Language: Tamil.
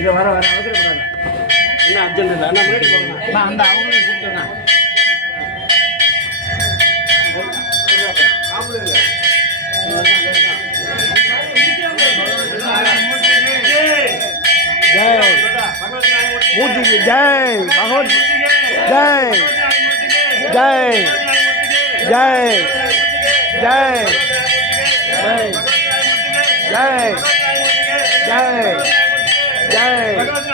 இதை வர வர அவசரப்படாத. என்ன அர்ஜென்ட் இல்லை, என்ன முன்னாடி போகணும். நான் அந்த அவங்களையும் கூப்பிட்டுருங்க. जय मूर्ति की जय भगवत जय जय जय जय जय जय जय जय